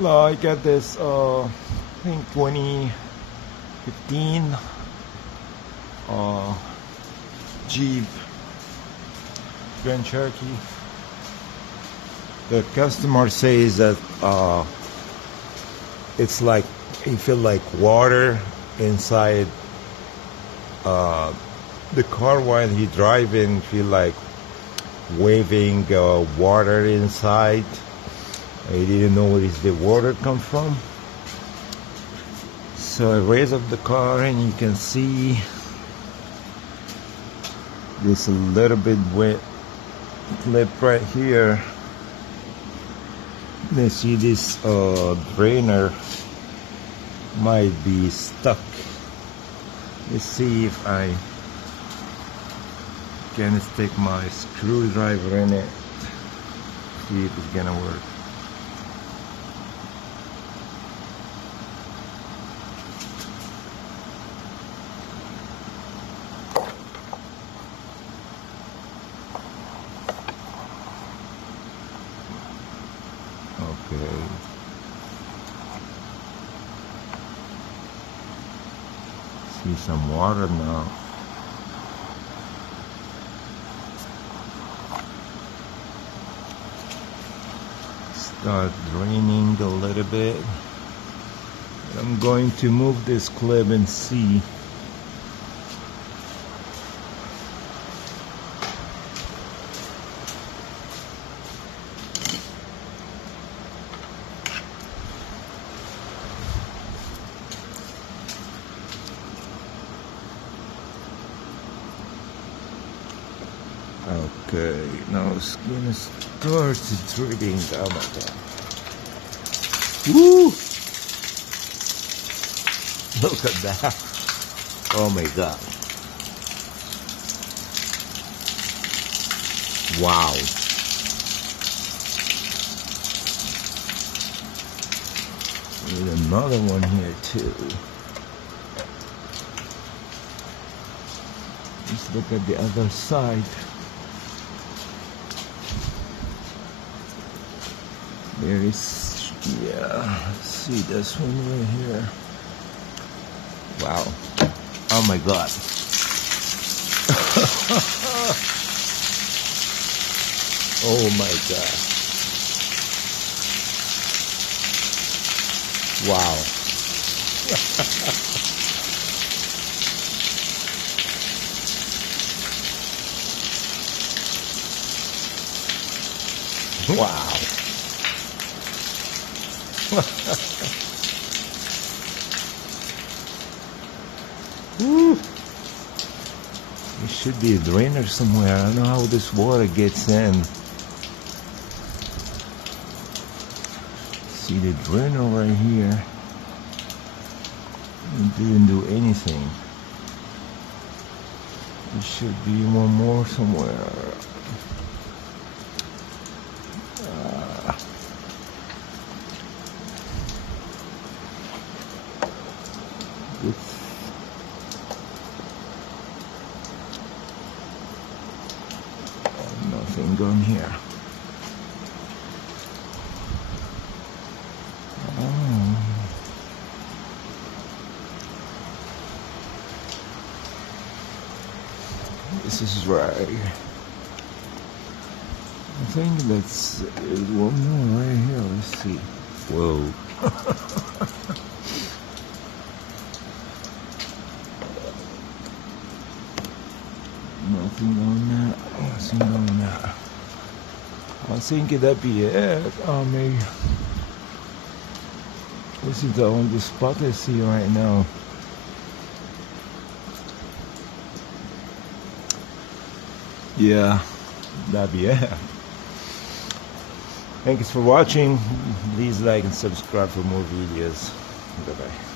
Well, I got this, I think 2015 uh, Jeep Grand Cherokee. The customer says that it's like he feel like water inside the car while he driving. Feel like waving water inside. I didn't know where the water come from. So I raise up the car and you can see there's a little bit wet lip right here. You see this drainer might be stuck. Let's see if I can stick my screwdriver in it. See if it's gonna work. Okay. See some water now. Start draining a little bit. I'm going to move this clip and see. Okay, now it's gonna start dripping. Oh my god. Woo! Look at that. Oh my god. Wow. There's another one here too. Let's look at the other side. There is, yeah, let's see this one right here. Wow. Oh my god. Oh my god. Wow. Wow. Woo. There should be a drainer somewhere. I don't know how this water gets in. See the drainer right here. It didn't do anything. There should be one more somewhere. Nothing going here. Oh. This is right. I think that's one more right here. Let's see. Whoa. Nothing on that. Nothing on that. I think that'd be it. Maybe. This is the only spot I see right now. Yeah, that'd be it. Thanks for watching. Please like and subscribe for more videos. Bye bye.